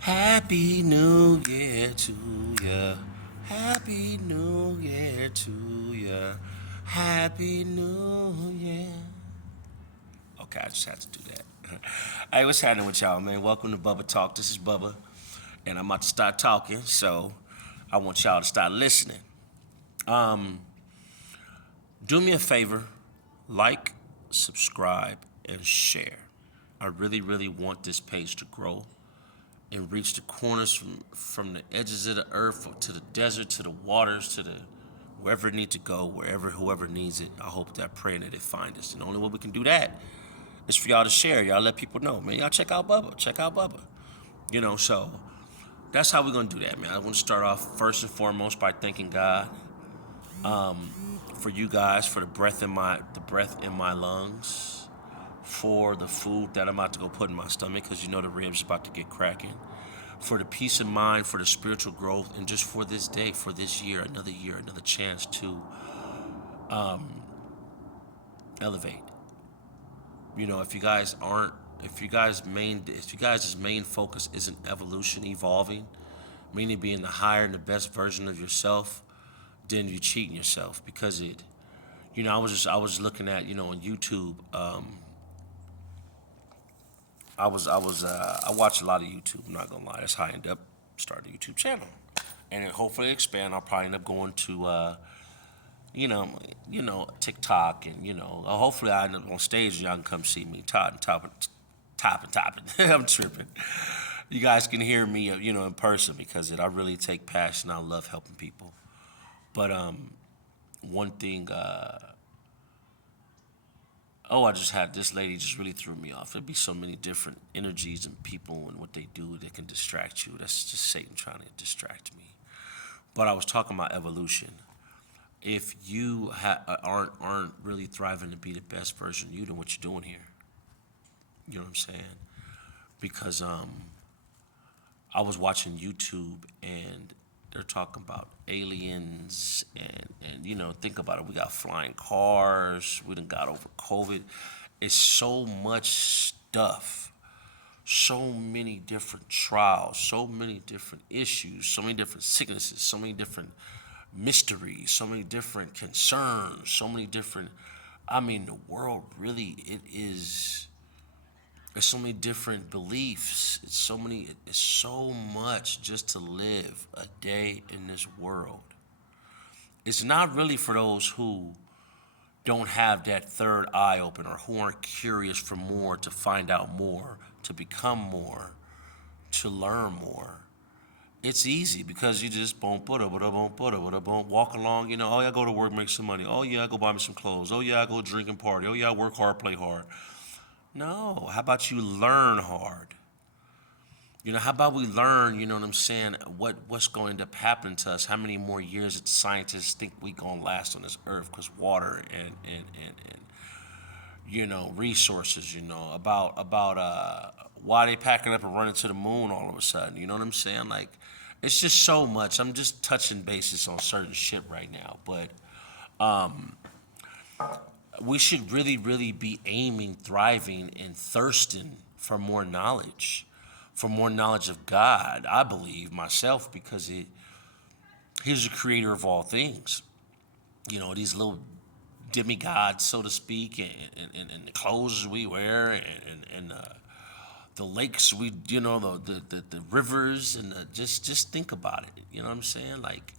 Happy New Year to ya. Happy New Year to ya. Happy New Year. Okay, I just had to do that. Hey, what's happening with y'all, man? Welcome to Bubba Talk. This is Bubba, and I'm about to start talking, so I want y'all to start listening. Um, do me a favor, like, subscribe, and share. I really, really want this page to grow and reach the corners from the edges of the earth to the desert to the waters to the wherever it needs to go, wherever whoever needs it. I hope that praying that it find us. And the only way we can do that is for y'all to share. Y'all let people know, man. Y'all check out Bubba. Check out Bubba. So that's how we're gonna do that, man. I want to start off first and foremost by thanking God for you guys for the breath in my lungs, for the food that I'm about to go put in my stomach, because the ribs about to get cracking, for the peace of mind, for the spiritual growth, and just for this day, for this year, another chance to elevate. If you guys aren't, if you guys' main focus isn't evolution, evolving, meaning being the higher and the best version of yourself, then you're cheating yourself because I was looking at on YouTube. I watch a lot of YouTube. I'm not gonna lie, that's how I end up starting a YouTube channel, and then hopefully expand. I'll probably end up going to you know, TikTok, and hopefully I end up on stage and y'all can come see me topping. I'm tripping. You guys can hear me, in person because I really take passion. I love helping people. But one thing, I just had this lady just really threw me off. There'd be so many different energies and people and what they do that can distract you. That's just Satan trying to distract me. But I was talking about evolution. If you aren't really thriving to be the best version of you, then what you doing here? You know what I'm saying? Because I was watching YouTube and they're talking about aliens and think about it. We got flying cars. We done got over COVID. It's so much stuff, so many different trials, so many different issues, so many different sicknesses, so many different mysteries, so many different concerns, so many different. I mean, the world really, it is. There's so many different beliefs. It's so much just to live a day in this world. It's not really for those who don't have that third eye open or who aren't curious for more, to find out more, to become more, to learn more. It's easy because you just boom, boom, walk along. Oh yeah, I go to work, make some money. Oh yeah, I go buy me some clothes. Oh yeah, I go drink and party. Oh yeah, I work hard, play hard. No, how about you learn hard? How about we learn, what I'm saying, what's going to end up happening to us, how many more years that scientists think we gonna last on this earth, because water and resources, about why they packing up and running to the moon all of a sudden, you know what I'm saying? Like, it's just so much. I'm just touching bases on certain shit right now, but we should really, really be aiming, thriving, and thirsting for more knowledge of God. I believe myself because He's the creator of all things. These little demigods, so to speak, and the clothes we wear, and the lakes we, the rivers, and just think about it. You know what I'm saying? Like,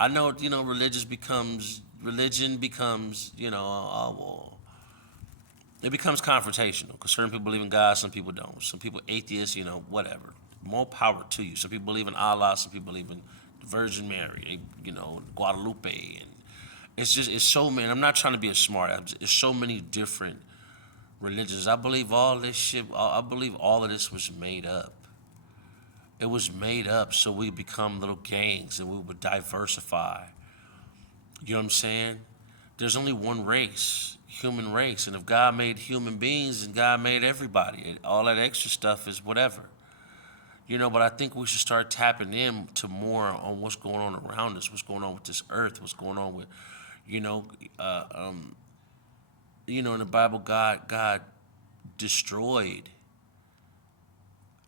I know, religion becomes, well, it becomes confrontational because certain people believe in God, some people don't. Some people atheists, whatever. More power to you. Some people believe in Allah, some people believe in the Virgin Mary, Guadalupe, and it's so many. I'm not trying to be a smart. It's so many different religions. I believe all this shit. I believe all of this was made up. It was made up so we become little gangs and we would diversify. You know what I'm saying? There's only one race, human race, and if God made human beings and God made everybody, all that extra stuff is whatever. But I think we should start tapping in to more on what's going on around us, what's going on with this earth, what's going on with, you know, uh, um, in the Bible, God destroyed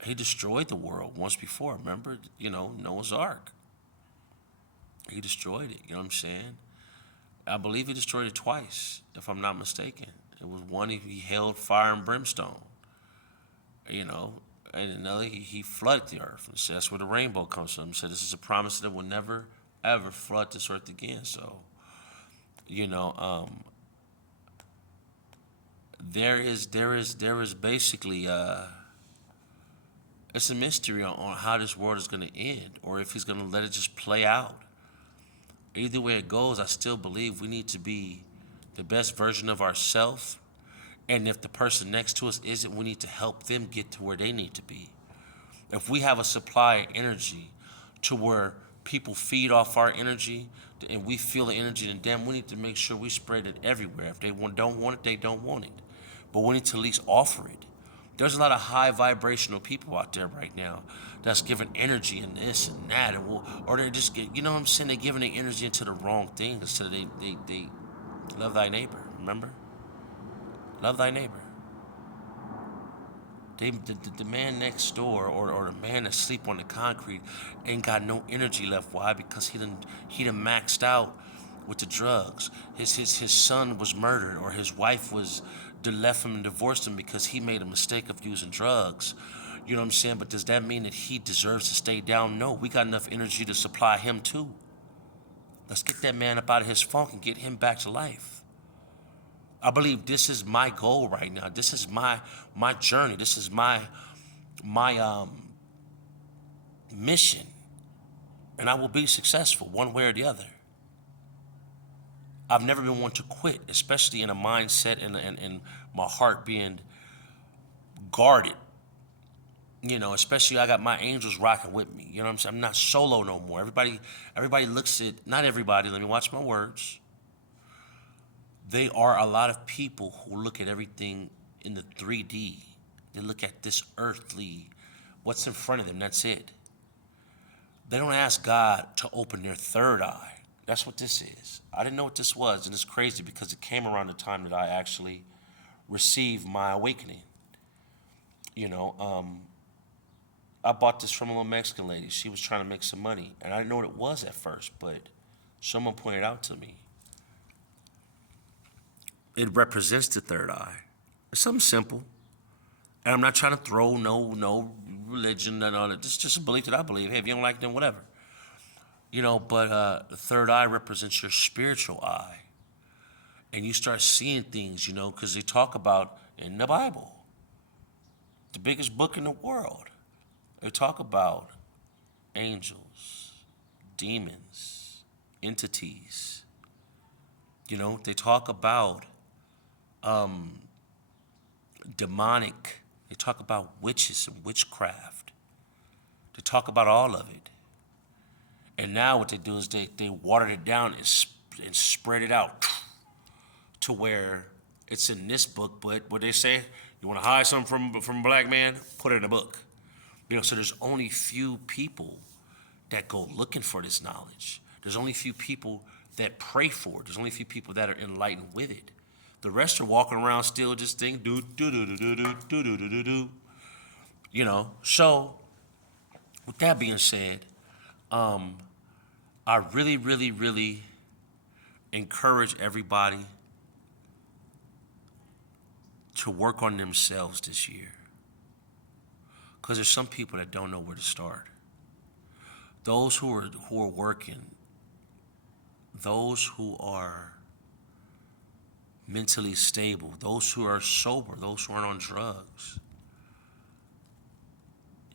He destroyed the world once before. Remember, Noah's Ark. He destroyed it. You know what I'm saying? I believe he destroyed it twice, if I'm not mistaken. It was one he held fire and brimstone, and another he flooded the earth. And so that's where the rainbow comes from. He said this is a promise that will never ever flood this earth again. So, there is basically it's a mystery on how this world is going to end, or if he's going to let it just play out. Either way it goes, I still believe we need to be the best version of ourselves. And if the person next to us isn't, we need to help them get to where they need to be. If we have a supply of energy to where people feed off our energy and we feel the energy in them, we need to make sure we spread it everywhere. If they don't want it, they don't want it. But we need to at least offer it. There's a lot of high vibrational people out there right now that's giving energy and this and that, or they're just you know what I'm saying? They're giving their energy into the wrong thing instead of they love thy neighbor. Remember, love thy neighbor. The man next door or the man that sleep on the concrete ain't got no energy left. Why? Because he done maxed out with the drugs. His son was murdered, or his wife left him and divorced him because he made a mistake of using drugs. You know what I'm saying? But does that mean that he deserves to stay down? No, we got enough energy to supply him too. Let's get that man up out of his funk and get him back to life. I believe this is my goal right now. This is my journey. This is my mission. And I will be successful one way or the other. I've never been one to quit, especially in a mindset and my heart being guarded. Especially I got my angels rocking with me. You know what I'm saying? I'm not solo no more. Everybody looks at, not everybody, let me watch my words. They are a lot of people who look at everything in the 3D. They look at this earthly, what's in front of them, that's it. They don't ask God to open their third eye. That's what this is. I didn't know what this was, and it's crazy because it came around the time that I actually received my awakening. I bought this from a little Mexican lady. She was trying to make some money, and I didn't know what it was at first, but someone pointed out to me. It represents the third eye. It's something simple. And I'm not trying to throw no religion and all that. This is just a belief that I believe. Hey, if you don't like it, then whatever. But the third eye represents your spiritual eye. And you start seeing things, because they talk about in the Bible, the biggest book in the world, they talk about angels, demons, entities. They talk about demonic. They talk about witches and witchcraft. They talk about all of it. And now what they do is they watered it down and spread it out to where it's in this book, but what they say, you want to hide something from a black man, put it in a book. So there's only few people that go looking for this knowledge. There's only few people that pray for it. There's only few people that are enlightened with it. The rest are walking around still just thinking, do. So with that being said, I really, really, really encourage everybody to work on themselves this year. Because there's some people that don't know where to start. Those who are working, those who are mentally stable, those who are sober, those who aren't on drugs.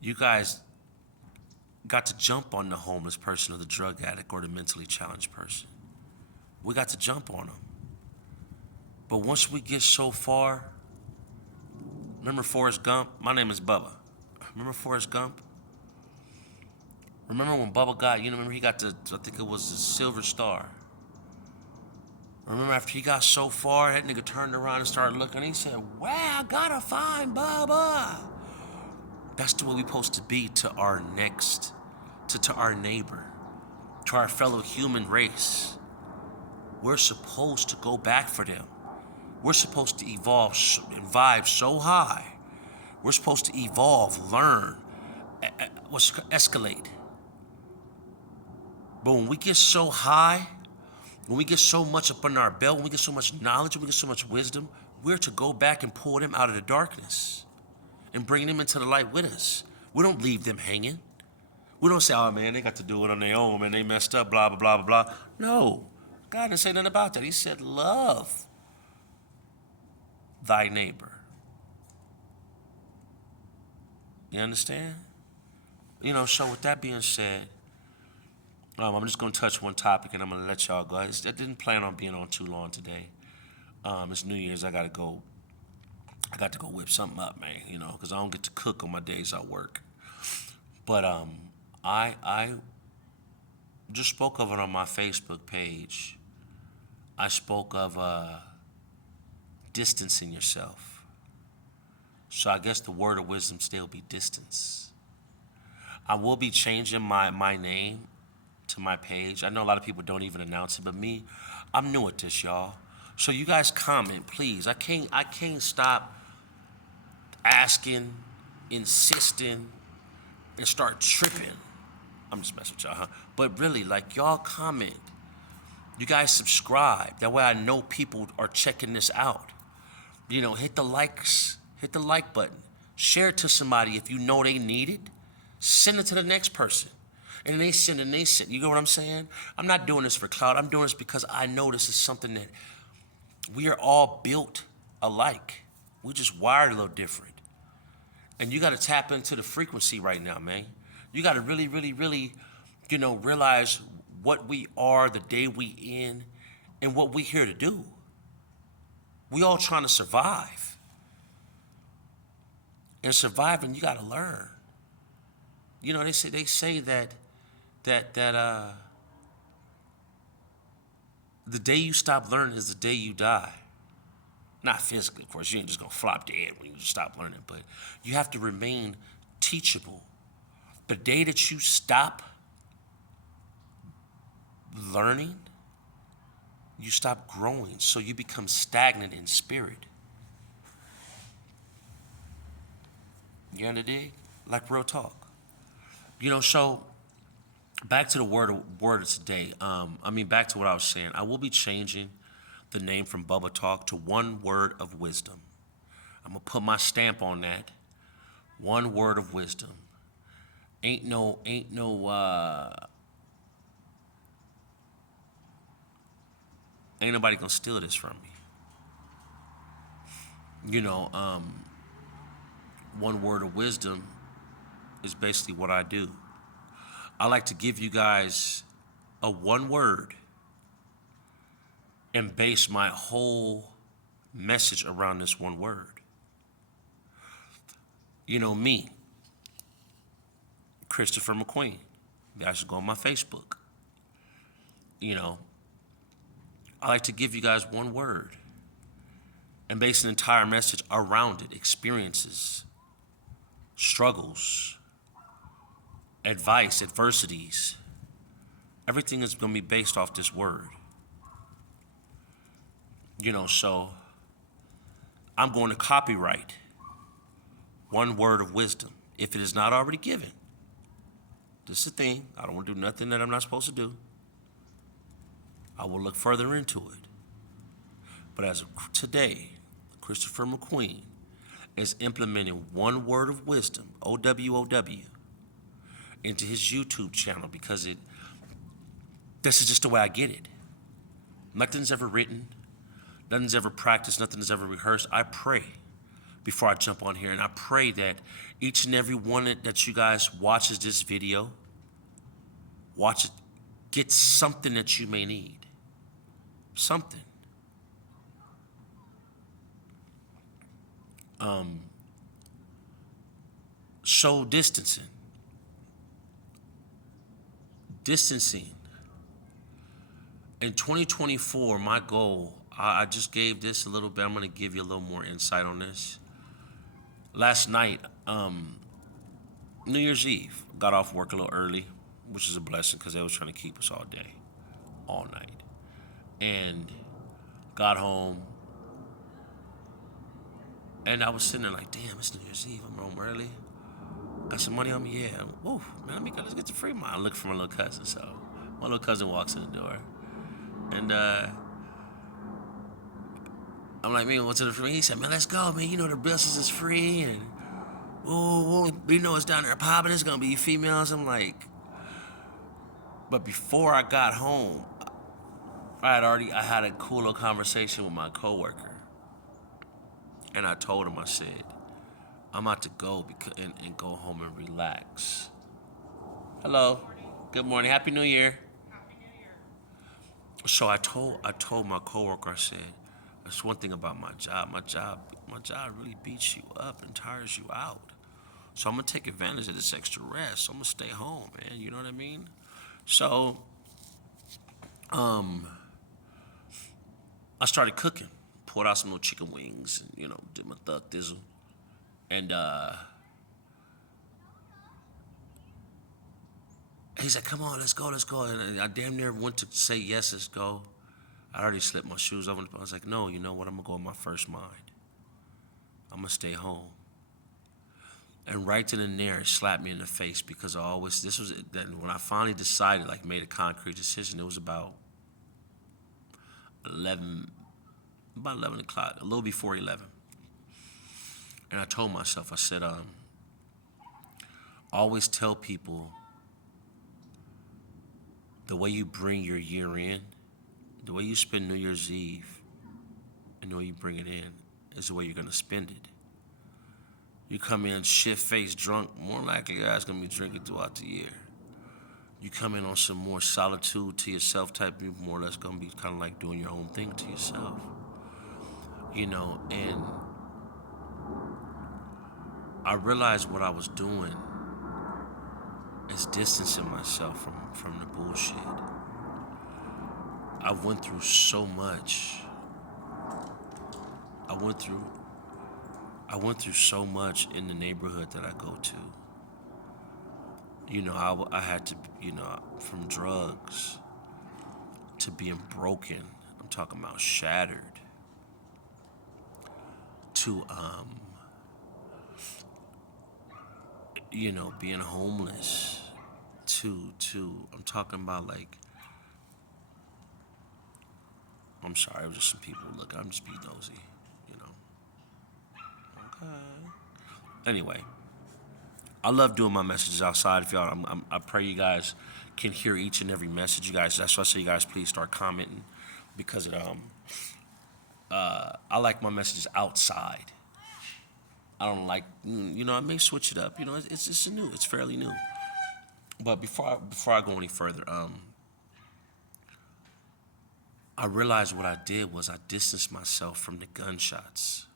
You guys got to jump on the homeless person or the drug addict or the mentally challenged person. We got to jump on them. But once we get so far, remember Forrest Gump? My name is Bubba. Remember Forrest Gump? Remember when Bubba got, remember he got I think it was the Silver Star. Remember after he got so far, that nigga turned around and started looking. He said, wow, I gotta find Bubba. That's the way we're supposed to be to our next, to our neighbor, to our fellow human race. We're supposed to go back for them. We're supposed to evolve and vibe so high. We're supposed to evolve, learn, escalate. But when we get so high, when we get so much up under our belt, when we get so much knowledge, when we get so much wisdom, we're to go back and pull them out of the darkness and bring them into the light with us. We don't leave them hanging. We don't say, oh man, they got to do it on their own, man, they messed up, blah, blah, blah, blah, blah. No, God didn't say nothing about that. He said, love thy neighbor. You understand? So with that being said, I'm just going to touch one topic and I'm going to let y'all go. I didn't plan on being on too long today. It's New Year's. I got to go whip something up, man, because I don't get to cook on my days I work. But I just spoke of it on my Facebook page. I spoke of distancing yourself. So I guess the word of wisdom still be distance. I will be changing my name to my page. I know a lot of people don't even announce it, but me, I'm new at this, y'all. So you guys comment, please. I can't stop asking, insisting, and start tripping. I'm just messing with y'all, huh? But really, like, y'all comment. You guys subscribe. That way I know people are checking this out. Hit the likes, hit the like button. Share it to somebody if you know they need it. Send it to the next person. And they send. You know what I'm saying? I'm not doing this for clout. I'm doing this because I know this is something that we are all built alike. We just wired a little different. And you got to tap into the frequency right now, man. You got to really, really, really, realize what we are, the day we in, and what we here to do. We all trying to survive. And surviving, you got to learn. They say that the day you stop learning is the day you die. Not physically, of course. You ain't just gonna flop dead when you stop learning, but you have to remain teachable. The day that you stop learning, you stop growing, so you become stagnant in spirit. You understand? Like real talk. So back to the word of today. Back to what I was saying. I will be changing the name from Bubba Talk to One Word of Wisdom. I'm gonna put my stamp on that. One word of wisdom. Ain't nobody gonna steal this from me. One word of wisdom is basically what I do. I like to give you guys a one word and base my whole message around this one word. Me, Christopher McQueen. You guys should go on my Facebook. I like to give you guys one word and base an entire message around it. Experiences, struggles, advice, adversities. Everything is going to be based off this word. So I'm going to copyright one word of wisdom if it is not already given. This is the thing. I don't want to do nothing that I'm not supposed to do. I will look further into it. But as of today, Christopher McQueen is implementing one word of wisdom, OWOW, into his YouTube channel because this is just the way I get it. Nothing's ever written, nothing's ever practiced, nothing is ever rehearsed. I pray before I jump on here, and I pray that each and every one that you guys watches this video, watch it, get something that you may need. Something. So distancing. In 2024, my goal, I just gave this a little bit. I'm going to give you a little more insight on this. Last night, New Year's Eve, got off work a little early, which is a blessing because they was trying to keep us all day, all night. And got home, and I was sitting there like, damn, it's New Year's Eve, I'm home early. I said, money on me? Yeah. Whoa, man, let's get to Fremont. I look for my little cousin. So my little cousin walks in the door. And I'm like, man, what's to the free? He said, man, let's go, man. You know the buses is free. And, oh, we know it's down there popping. It's going to be females. I'm like, but before I got home, I had a cool little conversation with my coworker. And I told him, I said, I'm about to go and go home and relax. Hello. Good morning. Happy New Year. So I told my coworker, I said, that's one thing about my job. My job really beats you up and tires you out. So I'm gonna take advantage of this extra rest. So I'm gonna stay home, man. You know what I mean? So um, I started cooking. Poured out some little chicken wings, and did my thug thizzle. And he said, "Come on, let's go, let's go." And I damn near went to say yes, let's go. I already slipped my shoes off. I was like, "No, you know what? I'm gonna go with my first mind. I'm gonna stay home." And right then and there, it slapped me in the face because this was then when I finally decided, like made a concrete decision, it was 11, about 11 o'clock, a little before 11. And I told myself, I said, always tell people the way you bring your year in, the way you spend New Year's Eve, and the way you bring it in is the way you're gonna spend it. You come in shit-faced drunk, more likely your ass gonna be drinking throughout the year. You come in on some more solitude to yourself type, you more or less gonna be kind of like doing your own thing to yourself. And I realized what I was doing is distancing myself from the bullshit. I went through so much. I went through so much in the neighborhood that I go to. I had to, from drugs to being broken, I'm talking about shattered, to, being homeless, I'm talking about like, I'm sorry, it was just some people, look, I'm just being nosy, you know. Okay. Anyway, I love doing my messages outside. If y'all, I pray you guys can hear each and every message. You guys, that's why I say you guys please start commenting because I like my messages outside. I don't like, I may switch it up. It's fairly new. But before I go any further, I realized what I did was I distanced myself from the gunshots.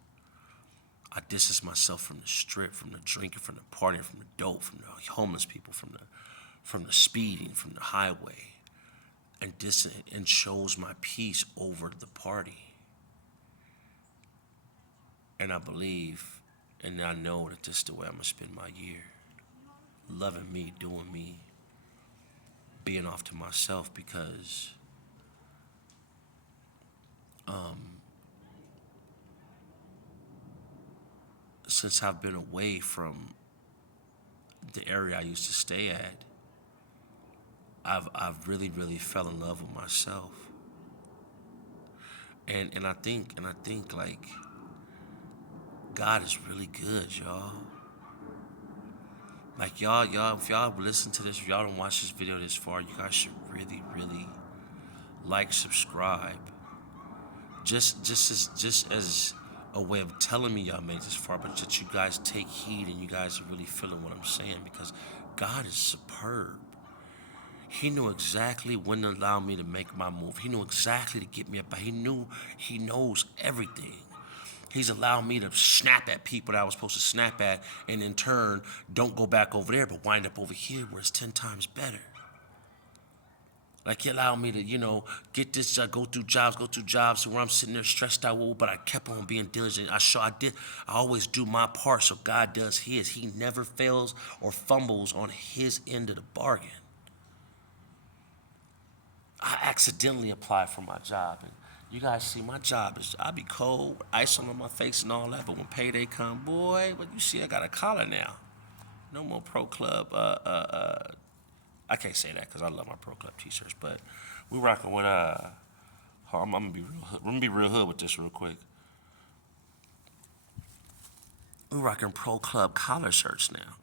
I distanced myself from the strip, from the drinking, from the partying, from the dope, from the homeless people, from the speeding, from the highway, and chose my peace over the party. And I believe, and I know that this is the way I'm gonna spend my year, loving me, doing me, being off to myself because since I've been away from the area I used to stay at, I've really, really fell in love with myself. And I think like God is really good, y'all. Like y'all, if y'all listen to this, if y'all don't watch this video this far, you guys should really, really like, subscribe. Just as a way of telling me y'all made this far, but that you guys take heed and you guys are really feeling what I'm saying because God is superb. He knew exactly when to allow me to make my move. He knew exactly to get me up. He knows everything. He's allowed me to snap at people that I was supposed to snap at, and in turn, don't go back over there, but wind up over here where it's 10 times better. Like he allowed me to, get this, go through jobs to where I'm sitting there stressed out, but I kept on being diligent. I always do my part, so God does his. He never fails or fumbles on his end of the bargain. I accidentally applied for my job, and you guys see my job is, I be cold, ice on my face and all that, but when payday come, boy, what you see, I got a collar now. No more Pro Club. I can't say that because I love my Pro Club t-shirts, but we rocking with I'm gonna be real. I'm gonna be real hood with this real quick. We rocking Pro Club collar shirts now.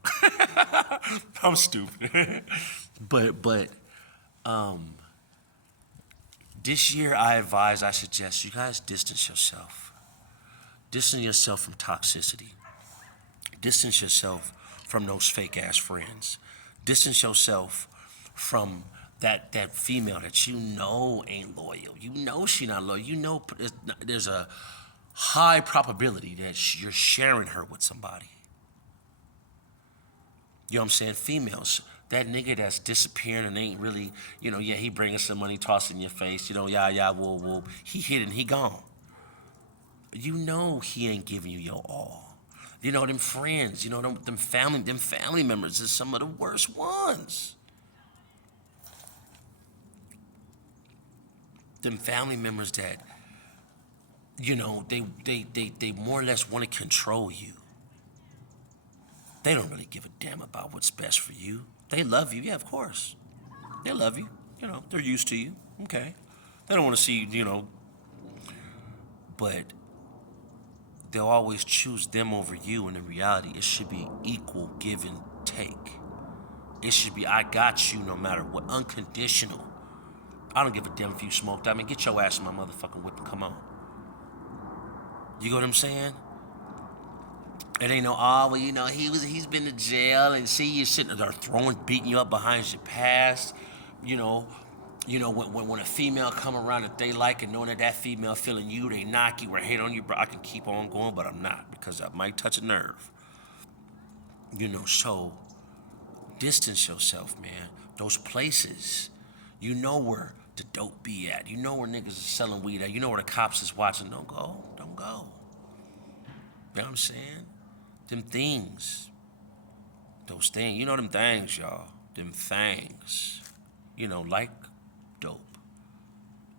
I'm stupid, but this year I suggest you guys distance yourself. Distance yourself from toxicity. Distance yourself from those fake ass friends. Distance yourself from that female that you know ain't loyal. You know she not loyal. You know there's a high probability that you're sharing her with somebody. You know what I'm saying? Females, that nigga that's disappearing and ain't really, yeah, he bringing some money, tossing in your face, yeah, whoa. He hit and he gone. You know he ain't giving you your all. Them friends, them family members is some of the worst ones. Them family members that, they more or less want to control you. They don't really give a damn about what's best for you. They love you, yeah, of course. They love you. They're used to you. Okay. They don't want to see you, but they'll always choose them over you, and in reality, it should be equal give and take. It should be, I got you no matter what, unconditional. I don't give a damn if you smoked. I mean, get your ass in my motherfucking whip and come on. You know what I'm saying? It ain't no, he's been to jail and see you sitting there beating you up behind your past. When a female come around that they like and knowing that female feeling you, they knock you or hate on you, bro, I can keep on going, but I'm not because I might touch a nerve. So distance yourself, man. Those places, where the dope be at. Where niggas is selling weed at. Where the cops is watching. Don't go. You know what I'm saying? Them things. Those things. Them things, y'all. Them things. Like dope.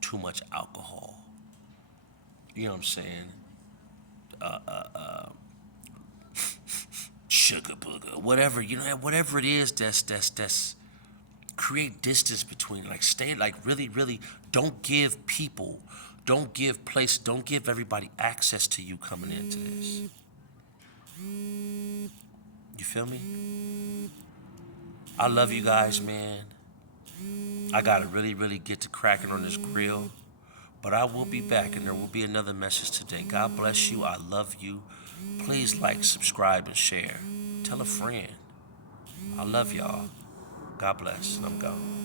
Too much alcohol. You know what I'm saying? Sugar booger. Whatever. Whatever it is that's create distance between. Like stay, like really, really don't give everybody access to you coming into this. You feel me? I love you guys, man. I gotta really, really get to cracking on this grill. But I will be back and there will be another message today. God bless you. I love you. Please like, subscribe, and share. Tell a friend. I love y'all. God bless. I'm gone.